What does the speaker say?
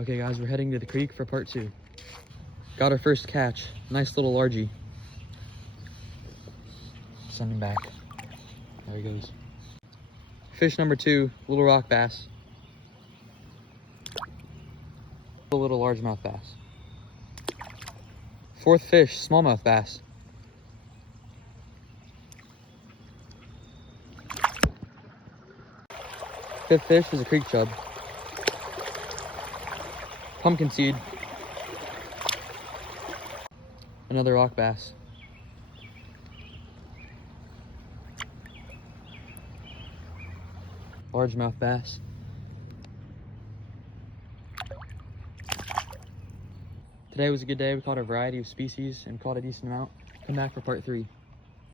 Okay guys, we're heading to the creek for part 2. Got our first catch. Nice little largie. Send him back. There he goes. Fish number 2, little rock bass. A little largemouth bass. 4th fish, smallmouth bass. 5th fish is a creek chub. Pumpkin seed. Another rock bass. Largemouth bass. Today was a good day. We caught a variety of species and caught a decent amount. Come back for part 3.